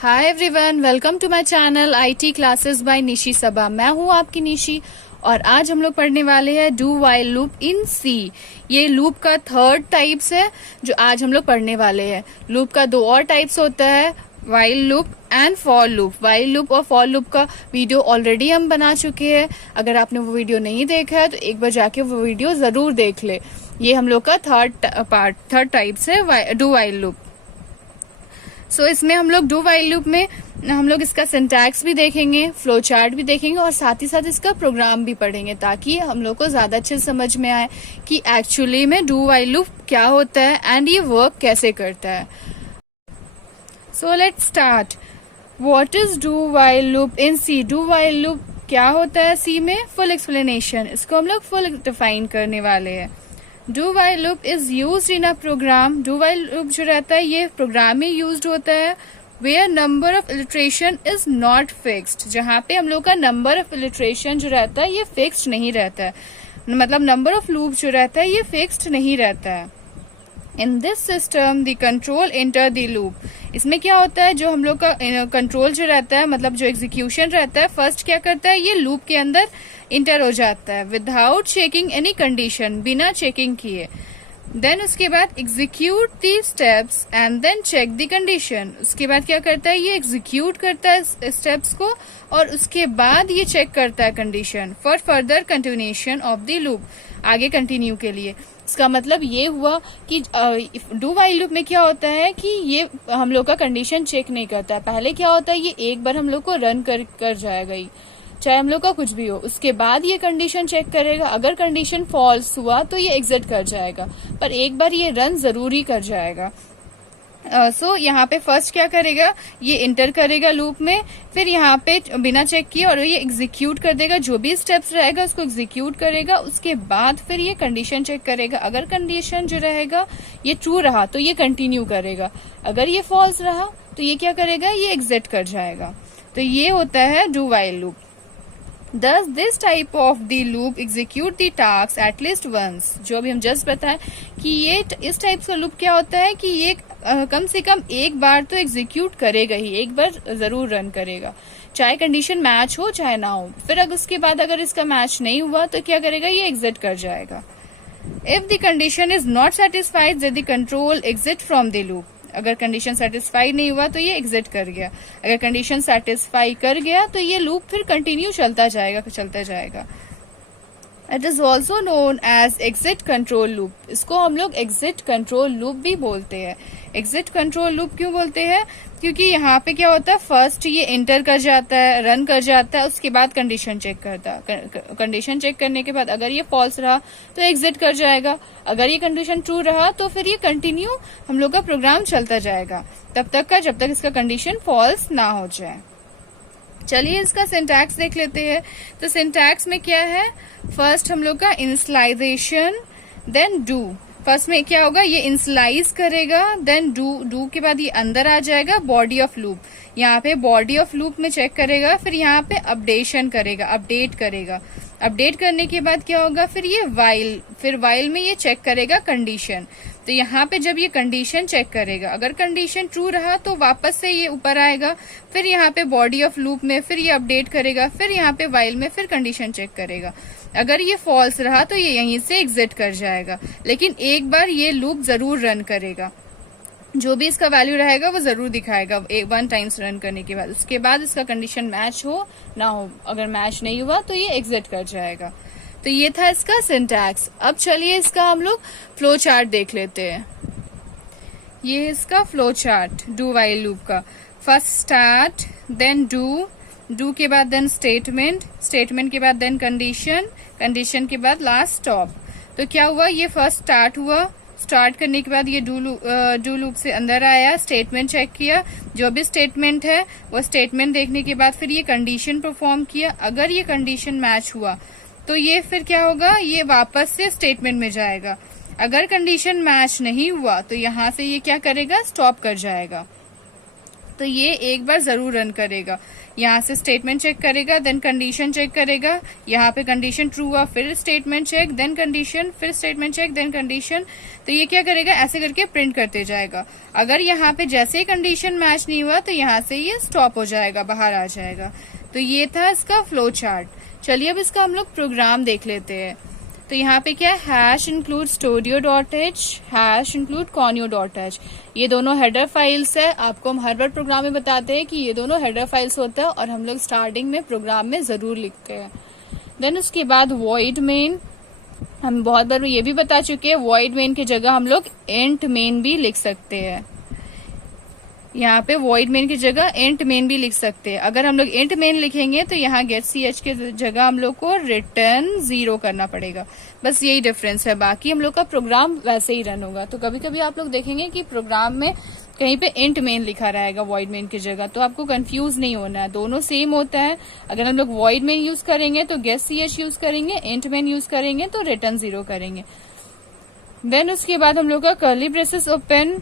Hi everyone, welcome to my channel IT classes by Nishi Saba. मैं हूँ आपकी निशी और आज हम लोग पढ़ने वाले हैं डू वाइल लूप इन सी। ये लूप का थर्ड टाइप्स है जो आज हम लोग पढ़ने वाले हैं। लूप का दो और टाइप्स होता है, while loop and for loop. While loop और फॉर लूप का वीडियो ऑलरेडी हम बना चुके हैं। अगर आपने वो वीडियो नहीं देखा है तो एक बार जाके वो वीडियो जरूर देख ले। ये हम लोग का थर्ड टाइप्स है डू वाइल लूप। सो इसमें हम लोग डू वाइल लूप में हम लोग इसका सिंटैक्स भी देखेंगे, फ्लो चार्ट भी देखेंगे और साथ ही साथ इसका प्रोग्राम भी पढ़ेंगे ताकि हम लोग को ज्यादा अच्छे समझ में आए कि एक्चुअली में डू वाइल लूप क्या होता है एंड ये वर्क कैसे करता है। So let's start. What is do while loop in C? Do while loop क्या होता है सी में? फुल एक्सप्लेनेशन, इसको हम लोग फुल डिफाइन करने वाले हैं। Do while loop is used in a program. Do while loop जो रहता है ये प्रोग्राम में यूज्ड होता है where number of iteration is not fixed. जहाँ पे हम लोग का नंबर ऑफ इलिट्रेशन जो रहता है ये फिक्स्ड नहीं रहता है, मतलब नंबर ऑफ लूप जो रहता है ये फिक्स्ड नहीं रहता है। In this system the control enter the loop. इसमें क्या होता है, जो हम लोग का कंट्रोल जो रहता है, मतलब जो एग्जीक्यूशन रहता है, फर्स्ट क्या करता है, ये लूप के अंदर इंटर हो जाता है विदाउट चेकिंग एनी कंडीशन, बिना चेकिंग किए। देन उसके बाद execute the steps and then check the condition. उसके बाद क्या करता है, ये एग्जीक्यूट करता है स्टेप्स को और उसके बाद ये चेक करता है condition for further continuation of the loop, आगे कंटिन्यू के लिए। इसका मतलब ये हुआ कि डू वाइल लूप में क्या होता है कि ये हम लोग का कंडीशन चेक नहीं करता है। पहले क्या होता है, ये एक बार हम लोग को रन कर जाएगा ही, चाहे हम लोग का कुछ भी हो। उसके बाद ये कंडीशन चेक करेगा, अगर कंडीशन फॉल्स हुआ तो ये एग्जिट कर जाएगा, पर एक बार ये रन जरूरी कर जाएगा। सो यहाँ पे फर्स्ट क्या करेगा, ये इंटर करेगा लूप में, फिर यहाँ पे बिना चेक किए और ये एग्जीक्यूट कर देगा, जो भी स्टेप्स रहेगा उसको एग्जीक्यूट करेगा। उसके बाद फिर ये कंडीशन चेक करेगा, अगर कंडीशन जो रहेगा ये ट्रू रहा तो ये कंटिन्यू करेगा, अगर ये फॉल्स रहा तो ये क्या करेगा, ये एग्जिट कर जाएगा। तो ये होता है do while loop. Does this type of the loop execute the task at least once? जो अभी हम जस्ट बताएं कि ये इस टाइप का लूप क्या होता है कि ये कम से कम एक बार तो एग्जीक्यूट करेगा ही, एक बार जरूर रन करेगा, चाहे कंडीशन मैच हो चाहे ना हो। फिर अगर उसके बाद अगर इसका मैच नहीं हुआ तो क्या करेगा, ये एग्जिट कर जाएगा। If the condition is not satisfied then the control exit from the loop. अगर कंडीशन सेटिस्फाई नहीं हुआ तो ये एग्जिट कर गया, अगर कंडीशन सेटिस्फाई कर गया तो ये लूप फिर कंटिन्यू चलता जाएगा। It is also known as exit control loop. इसको हम लोग एग्जिट कंट्रोल लूप भी बोलते हैं। एग्जिट कंट्रोल लूप क्यों बोलते हैं, क्योंकि यहाँ पे क्या होता है, फर्स्ट ये एंटर कर जाता है, रन कर जाता है, उसके बाद कंडीशन चेक करता है। कंडीशन चेक करने के बाद अगर ये फॉल्स रहा तो एग्जिट कर जाएगा, अगर ये कंडीशन ट्रू रहा तो फिर ये कंटिन्यू हम लोग का प्रोग्राम चलता जाएगा तब तक का, जब तक इसका कंडीशन फॉल्स ना हो जाए। चलिए इसका सिंटैक्स देख लेते हैं। तो सिंटैक्स में क्या है, फर्स्ट हम लोग का इनिशियलाइजेशन, देन डू। फर्स्ट में क्या होगा, ये इनिशियलाइज करेगा, देन डू के बाद ये अंदर आ जाएगा बॉडी ऑफ लूप। यहाँ पे बॉडी ऑफ लूप में चेक करेगा, फिर यहाँ पे अपडेशन करेगा, अपडेट करेगा। अपडेट करने के बाद क्या होगा, फिर ये वाइल में ये चेक करेगा कंडीशन। तो यहाँ पे जब ये कंडीशन चेक करेगा, अगर कंडीशन ट्रू रहा तो वापस से ये ऊपर आएगा, फिर यहाँ पे बॉडी ऑफ लूप में फिर ये अपडेट करेगा, फिर यहाँ पे वाइल में फिर कंडीशन चेक करेगा। अगर ये फॉल्स रहा तो ये यहीं से एग्जिट कर जाएगा, लेकिन एक बार ये लूप जरूर रन करेगा, जो भी इसका वैल्यू रहेगा वो जरूर दिखाएगा 1 टाइम्स रन करने के बाद। उसके बाद इसका कंडीशन मैच हो ना हो, अगर मैच नहीं हुआ तो ये एग्जिट कर जाएगा। तो ये था इसका सिंटैक्स। अब चलिए इसका हम लोग फ्लो चार्ट देख लेते हैं। ये है इसका flow chart do while loop का। फर्स्ट स्टार्ट, देन डू के बाद देन स्टेटमेंट के बाद देन कंडीशन के बाद लास्ट स्टॉप। तो क्या हुआ, ये फर्स्ट स्टार्ट हुआ, स्टार्ट करने के बाद ये डू लूप से अंदर आया, स्टेटमेंट चेक किया, जो भी स्टेटमेंट है वो स्टेटमेंट देखने के बाद फिर ये कंडीशन परफॉर्म किया। अगर ये कंडीशन मैच हुआ तो ये फिर क्या होगा, ये वापस से स्टेटमेंट में जाएगा। अगर कंडीशन मैच नहीं हुआ तो यहाँ से ये क्या करेगा, स्टॉप कर जाएगा। तो ये एक बार जरूर रन करेगा। यहाँ से स्टेटमेंट चेक करेगा, देन कंडीशन चेक करेगा, यहाँ पे कंडीशन ट्रू हुआ, फिर स्टेटमेंट चेक, देन कंडीशन, फिर स्टेटमेंट चेक, देन कंडीशन। तो ये क्या करेगा, ऐसे करके प्रिंट करते जाएगा। अगर यहाँ पे जैसे ही कंडीशन मैच नहीं हुआ तो यहाँ से ये स्टॉप हो जाएगा, बाहर आ जाएगा। तो ये था इसका फ्लो चार्ट। चलिए अब इसका हम लोग प्रोग्राम देख लेते हैं। तो यहाँ पे क्या है, hash include stodio.h, hash include conio.h, ये दोनों हेडर फाइल्स है। आपको हम हर बार प्रोग्राम में बताते हैं कि ये दोनों हेडर फाइल्स होता है और हम लोग स्टार्टिंग में प्रोग्राम में जरूर लिखते हैं। देन उसके बाद void main, हम बहुत बार ये भी बता चुके हैं, void main की जगह हम लोग int main भी लिख सकते हैं। यहाँ पे void main की जगह int main भी लिख सकते हैं। अगर हम लोग int main लिखेंगे तो यहाँ get ch के जगह हम लोग को return 0 करना पड़ेगा। बस यही डिफरेंस है, बाकी हम लोग का प्रोग्राम वैसे ही रन होगा। तो कभी कभी आप लोग देखेंगे कि प्रोग्राम में कहीं पे int main लिखा रहेगा void main की जगह, तो आपको कंफ्यूज नहीं होना है, दोनों सेम होता है। अगर हम लोग void main यूज करेंगे तो get ch यूज करेंगे, int main यूज करेंगे तो return 0 करेंगे। देन उसके बाद हम लोग का curly braces open,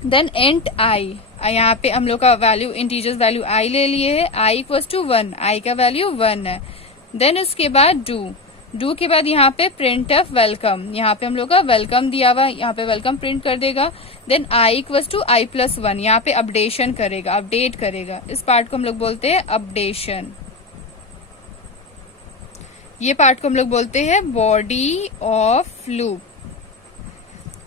then int i, यहाँ पे हम लोग का वैल्यू इंटीजर्स वैल्यू आई ले लिए है, आई इक्वल टू 1, आई का वैल्यू 1 है। देन उसके बाद डू के बाद यहाँ पे प्रिंट ऑफ वेलकम, यहाँ पे हम लोग का वेलकम दिया हुआ, यहाँ पे वेलकम प्रिंट कर देगा। Then I equal to I plus 1, यहाँ पे अपडेशन करेगा, अपडेट करेगा। इस पार्ट को हम लोग बोलते हैं अपडेशन। ये पार्ट को हम लोग बोलते हैं बॉडी ऑफ लूप।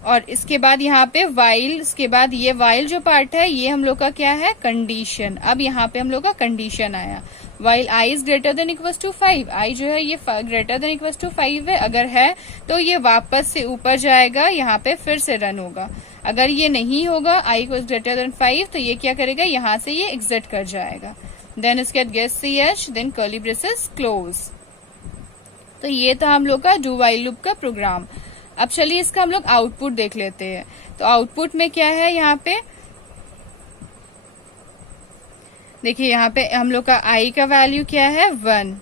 और इसके बाद यहाँ पे वाइल, इसके बाद ये वाइल जो पार्ट है ये हम लोग का क्या है, कंडीशन। अब यहाँ पे हम लोग का कंडीशन आया, while I is greater than equal to 5, I जो है ये ग्रेटर देन इक्वल टू 5 है। अगर है तो ये वापस से ऊपर जाएगा, यहाँ पे फिर से रन होगा। अगर ये नहीं होगा, आई इज ग्रेटर देन 5, तो ये क्या करेगा, यहाँ से ये एग्जिट कर जाएगा। देन इसके बाद get ch, then curly braces close. तो ये था हम लोग का डू वाइल लूप का प्रोग्राम। अब चलिए इसका हम लोग आउटपुट देख लेते हैं। तो आउटपुट में क्या है, यहाँ पे देखिए, यहाँ पे हम लोग का आई का वैल्यू क्या है, 1,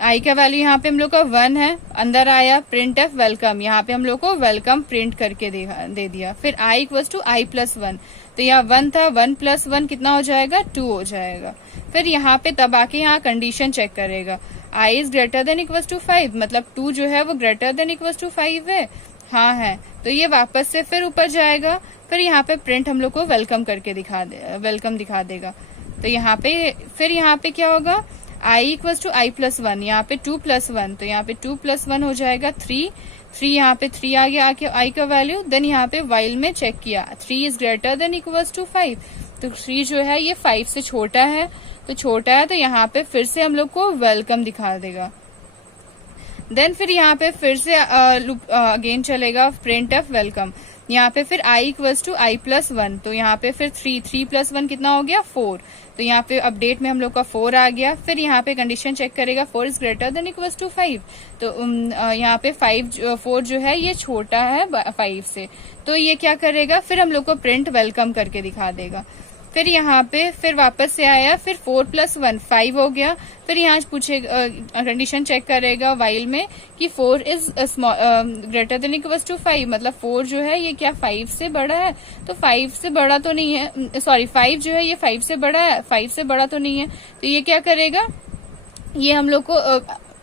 आई का वैल्यू यहाँ पे हम लोग का 1 है। अंदर आया प्रिंट ऑफ वेलकम, यहाँ पे हम लोग को वेलकम प्रिंट करके दे दिया। फिर आई इक्वल टू आई प्लस 1, तो यहाँ 1 था, 1 प्लस 1 कितना हो जाएगा, 2 हो जाएगा। फिर यहाँ पे तब आके यहाँ कंडीशन चेक करेगा, i is greater than equal to 5, मतलब 2 जो है वो ग्रेटर देन इक्वल टू 5 है, हाँ है। तो ये वापस से फिर ऊपर जाएगा। फिर यहाँ पे प्रिंट हम लोग को वेलकम करके वेलकम दिखा देगा। तो यहाँ पे फिर यहाँ पे क्या होगा, आई इक्वल टू आई प्लस 1, यहाँ पे 2 प्लस 1, तो यहाँ पे 2 प्लस 1 हो जाएगा 3, यहाँ पे 3 आ गया आके आई का वैल्यू। देन यहाँ पे वाइल में चेक किया, 3 is greater than equal to 5, तो 3 जो है ये 5 से छोटा है, तो छोटा है, तो यहाँ पे फिर से हम लोग को वेलकम दिखा देगा। देन फिर यहाँ पे फिर से लूप अगेन चलेगा, प्रिंट ऑफ वेलकम। यहाँ पे फिर I equals to I plus 1, तो यहाँ पे फिर 3 प्लस 1 कितना हो गया, 4, तो यहाँ पे अपडेट में हम लोग का 4 आ गया। फिर यहाँ पे कंडीशन चेक करेगा, 4 is greater than equals to 5, तो यहाँ पे 4 जो है ये छोटा है 5 से, तो ये क्या करेगा, फिर हम लोग को प्रिंट वेलकम करके दिखा देगा। फिर यहाँ पे फिर वापस से आया, फिर 4 प्लस 1 5 हो गया। फिर यहाँ पूछे कंडीशन चेक करेगा वाइल में कि 4 is greater than equals to 5, मतलब 4 जो है ये क्या 5 से बड़ा है, तो 5 से बड़ा तो नहीं है, सॉरी 5 जो है ये 5 से बड़ा है, 5 से बड़ा तो नहीं है, तो ये क्या करेगा, ये हम लोग को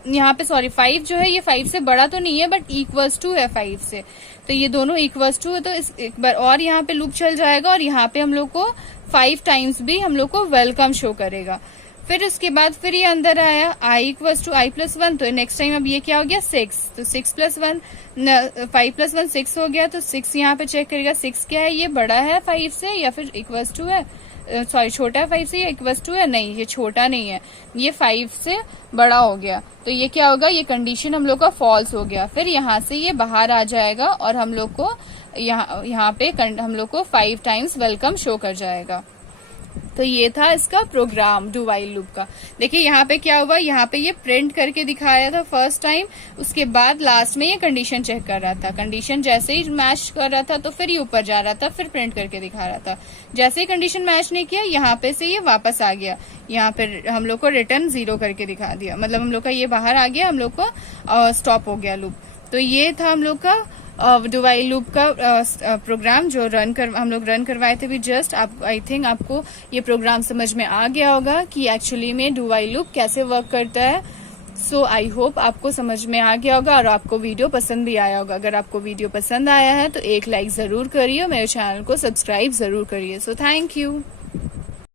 यहाँ पे सॉरी 5 जो है ये 5 से बड़ा तो नहीं है बट इक्वल्स टू है 5 से, तो ये दोनों इक्वल्स टू है। तो एक बार और यहाँ पे लूप चल जाएगा और यहाँ पे हम लोग को 5 टाइम्स भी हम लोग को वेलकम शो करेगा। फिर उसके बाद फिर ये अंदर आया, I equals to I plus 1, तो नेक्स्ट टाइम अब ये क्या हो गया 6, तो 6 प्लस 1 5 प्लस 1 6 हो गया, तो 6 यहाँ पे चेक करेगा 6 क्या है, ये बड़ा है 5 से या फिर इक्वल्स टू है, सॉरी छोटा है 5 से या इक्वल्स टू है, नहीं ये छोटा नहीं है, ये 5 से बड़ा हो गया, तो ये क्या होगा, ये कंडीशन हम लोग का फॉल्स हो गया। फिर यहाँ से ये बाहर आ जाएगा और हम लोग को यहाँ पे हम लोग को 5 टाइम्स वेलकम शो कर जाएगा। तो ये था इसका प्रोग्राम डू वाइल लूप का। देखिए यहाँ पे क्या हुआ, यहाँ पे ये प्रिंट करके दिखाया था फर्स्ट टाइम, उसके बाद लास्ट में ये कंडीशन चेक कर रहा था, कंडीशन जैसे ही मैच कर रहा था तो फिर ये ऊपर जा रहा था, फिर प्रिंट करके दिखा रहा था। जैसे ही कंडीशन मैच नहीं किया यहाँ पे से ये वापस आ गया, यहाँ पे हम लोग को रिटर्न 0 करके दिखा दिया, मतलब हम लोग का ये बाहर आ गया, हम लोग को स्टॉप हो गया लूप। तो ये था हम लोग का डू वाइल लूप का प्रोग्राम जो हम लोग रन करवाए थे भी जस्ट। आप आई थिंक आपको ये प्रोग्राम समझ में आ गया होगा कि एक्चुअली में डू वाइल लूप कैसे वर्क करता है। सो आई होप आपको समझ में आ गया होगा और आपको वीडियो पसंद भी आया होगा। अगर आपको वीडियो पसंद आया है तो एक लाइक जरूर करिए और मेरे चैनल को सब्सक्राइब जरूर करिए। So thank you.